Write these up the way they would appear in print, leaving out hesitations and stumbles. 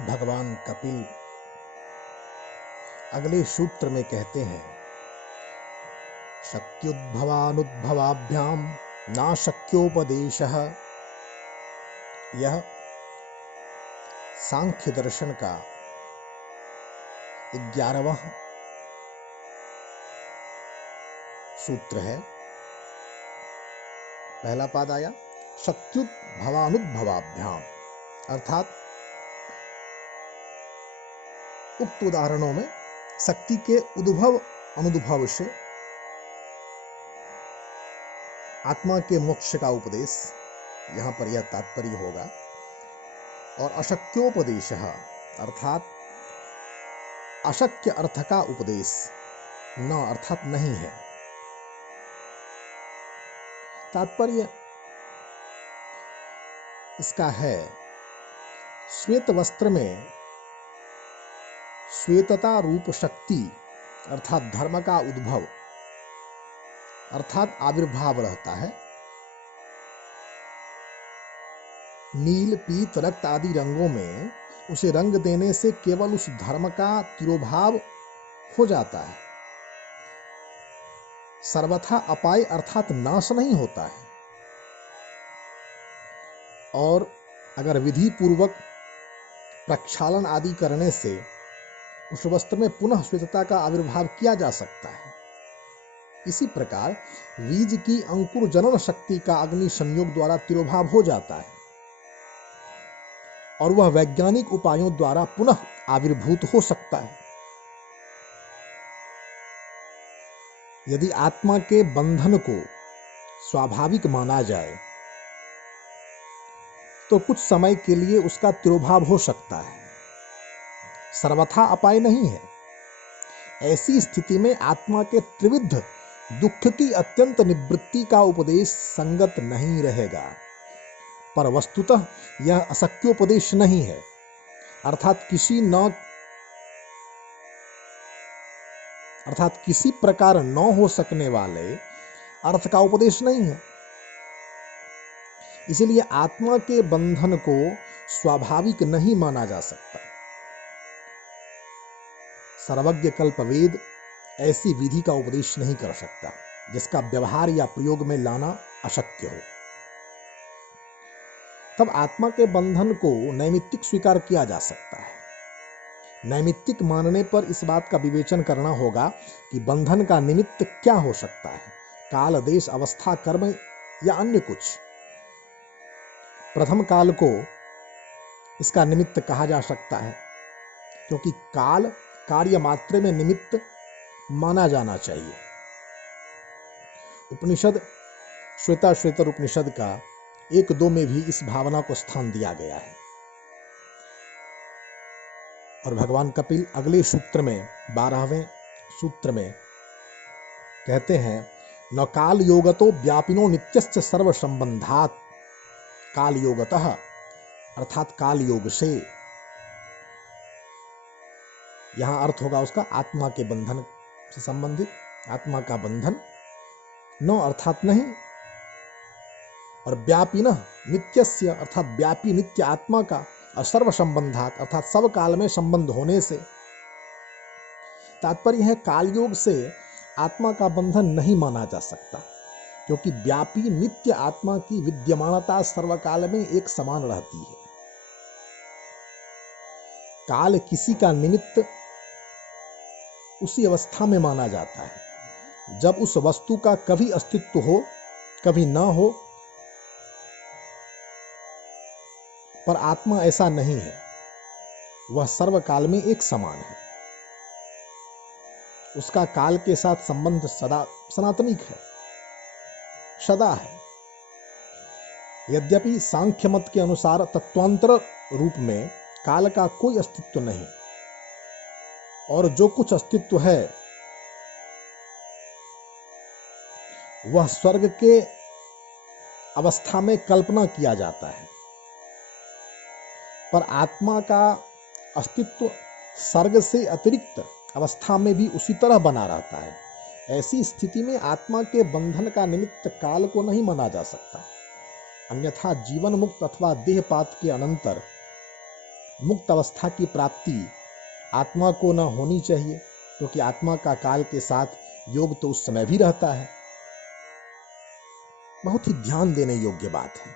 भगवान कपिल अगले सूत्र में कहते हैं, शक्त्युद्भवानुद्भवाभ्याम नाशक्योपदेशः। यह सांख्य दर्शन का 11वां सूत्र है। पहला पाद आया शक्त्युद्भवानुद्भवाभ्याम, अर्थात उक्त उदाहरणों में शक्ति के उद्भव अनुद्भव से आत्मा के मोक्ष का उपदेश, यहाँ पर यह तात्पर्य होगा। और अशक्योपदेश अर्थात अशक्य अर्थ का उपदेश, न अर्थात नहीं है। तात्पर्य इसका है, श्वेत वस्त्र में श्वेतता रूप शक्ति अर्थात धर्म का उद्भव अर्थात आविर्भाव रहता है। नील, पीत, रक्त आदि रंगों में उसे रंग देने से केवल उस धर्म का तिरोभाव हो जाता है, सर्वथा अपाय अर्थात नाश नहीं होता है। और अगर विधि पूर्वक प्रक्षालन आदि करने से उस वस्त्र में पुनः श्वेतता का आविर्भाव किया जा सकता है। इसी प्रकार बीज की अंकुर जनन शक्ति का अग्नि संयोग द्वारा तिरोभाव हो जाता है और वह वैज्ञानिक उपायों द्वारा पुनः आविर्भूत हो सकता है। यदि आत्मा के बंधन को स्वाभाविक माना जाए तो कुछ समय के लिए उसका तिरोभाव हो सकता है, सर्वथा अपाय नहीं है। ऐसी स्थिति में आत्मा के त्रिविध दुख की अत्यंत निवृत्ति का उपदेश संगत नहीं रहेगा। पर वस्तुतः यह अशक्योपदेश नहीं है, अर्थात किसी प्रकार न हो सकने वाले अर्थ का उपदेश नहीं है। इसलिए आत्मा के बंधन को स्वाभाविक नहीं माना जा सकता। सर्वज्ञ कल्पवेद ऐसी विधि का उपदेश नहीं कर सकता जिसका व्यवहार या प्रयोग में लाना अशक्य हो। तब आत्मा के बंधन को नैमित्तिक स्वीकार किया जा सकता है। नैमित्तिक मानने पर इस बात का विवेचन करना होगा कि बंधन का निमित्त क्या हो सकता है, काल, देश, अवस्था, कर्म या अन्य कुछ। प्रथम काल को इसका निमित्त कहा जा सकता है, क्योंकि काल कार्य मात्र में निमित्त माना जाना चाहिए। उपनिषद श्वेताश्वेतर उपनिषद का 1-2 में भी इस भावना को स्थान दिया गया है। और भगवान कपिल अगले सूत्र में 12वें सूत्र में कहते हैं, न काल योगतो व्यापिनो नित्यस्य सर्व संबंधात। काल योगतः अर्थात काल योग से, यहां अर्थ होगा उसका आत्मा के बंधन से संबंधित। आत्मा का बंधन, न अर्थात नहीं, और व्यापिन नित्यस्य अर्थात व्यापी नित्य आत्मा का, और सर्व संबंधात अर्थात सब काल में संबंध होने से। तात्पर्य है, कालयोग से आत्मा का बंधन नहीं माना जा सकता, क्योंकि व्यापी नित्य आत्मा की विद्यमानता सर्वकाल में एक समान रहती है। काल किसी का निमित्त उसी अवस्था में माना जाता है जब उस वस्तु का कभी अस्तित्व हो कभी न हो, पर आत्मा ऐसा नहीं है, वह सर्वकाल में एक समान है। उसका काल के साथ संबंध सदा सनातनिक है, सदा है। यद्यपि सांख्य मत के अनुसार तत्वांतर रूप में काल का कोई अस्तित्व नहीं, और जो कुछ अस्तित्व है वह स्वर्ग के अवस्था में कल्पना किया जाता है, पर आत्मा का अस्तित्व स्वर्ग से अतिरिक्त अवस्था में भी उसी तरह बना रहता है। ऐसी स्थिति में आत्मा के बंधन का निमित्त काल को नहीं माना जा सकता, अन्यथा जीवन मुक्त अथवा देहपात के अनंतर मुक्त अवस्था की प्राप्ति आत्मा को न होनी चाहिए, क्योंकि आत्मा का काल के साथ योग तो उस समय भी रहता है। बहुत ही ध्यान देने योग्य बात है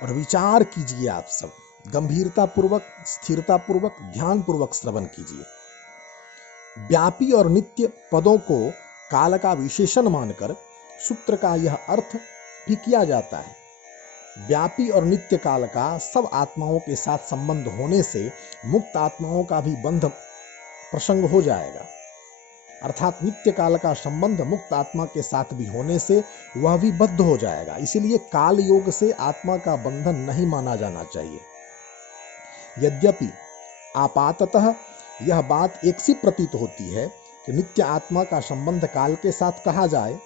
और विचार कीजिए आप सब, गंभीरता पूर्वक, स्थिरता पूर्वक, ध्यान पूर्वक श्रवण कीजिए। व्यापी और नित्य पदों को काल का विशेषण मानकर सूत्र का यह अर्थ भी किया जाता है। व्यापी और नित्य काल का सब आत्माओं के साथ संबंध होने से मुक्त आत्माओं का भी बंध प्रसंग हो जाएगा, अर्थात नित्य काल का संबंध मुक्त आत्मा के साथ भी होने से वह भी बद्ध हो जाएगा। इसीलिए काल योग से आत्मा का बंधन नहीं माना जाना चाहिए। यद्यपि आपाततः यह बात एक सी प्रतीत होती है कि नित्य आत्मा का संबंध काल के साथ कहा जाए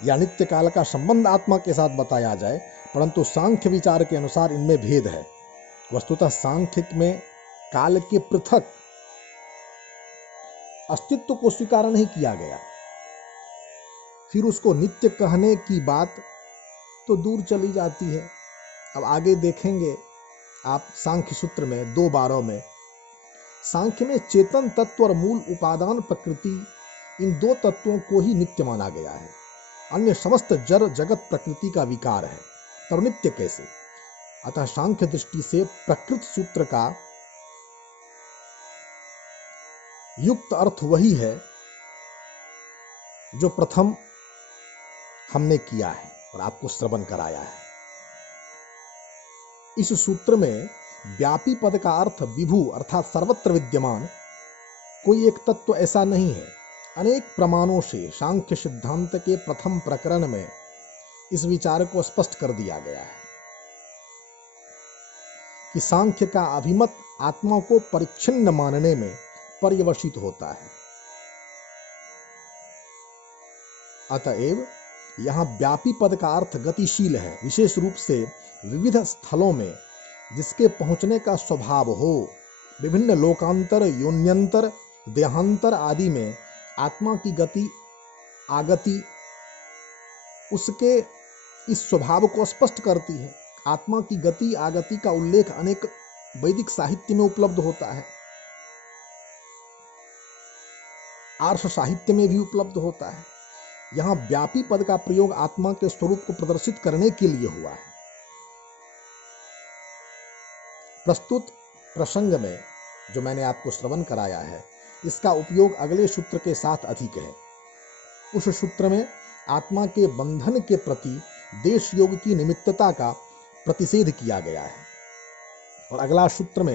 या नित्य काल का संबंध आत्मा के साथ बताया जाए, परंतु सांख्य विचार के अनुसार इनमें भेद है। वस्तुतः सांख्य में काल के पृथक अस्तित्व को स्वीकार नहीं किया गया, फिर उसको नित्य कहने की बात तो दूर चली जाती है। अब आगे देखेंगे आप सांख्य सूत्र में 2.12 में, सांख्य में चेतन तत्व और मूल उपादान प्रकृति, इन दो तत्वों को ही नित्य माना गया है। अन्य समस्त जड़ जगत प्रकृति का विकार है, तो नित्य कैसे? अतः सांख्य दृष्टि से प्रकृत सूत्र का युक्त अर्थ वही है जो प्रथम हमने किया है और आपको श्रवण कराया है। इस सूत्र में व्यापी पद का अर्थ विभु अर्थात सर्वत्र विद्यमान कोई एक तत्व ऐसा नहीं है। अनेक प्रमाणों से सांख्य सिद्धांत के प्रथम प्रकरण में इस विचार को स्पष्ट कर दिया गया है कि सांख्य का अभिमत आत्मा को परिच्छिन्न मानने में पर्यवसित होता है। अतएव यहां व्यापी पद का अर्थ गतिशील है, विशेष रूप से विविध स्थलों में जिसके पहुंचने का स्वभाव हो। विभिन्न लोकांतर, योन्यंतर, देहांतर आदि में आत्मा की गति आगति उसके इस स्वभाव को स्पष्ट करती है। आत्मा की गति आगति का उल्लेख अनेक वैदिक साहित्य में उपलब्ध होता है, आर्ष साहित्य में भी उपलब्ध होता है। यहां व्यापी पद का प्रयोग आत्मा के स्वरूप को प्रदर्शित करने के लिए हुआ है। प्रस्तुत प्रसंग में जो मैंने आपको श्रवण कराया है, इसका उपयोग अगले सूत्र के साथ अधिक है। उस सूत्र में आत्मा के बंधन के प्रति देश योग की निमित्तता का प्रतिषेध किया गया है और अगला सूत्र में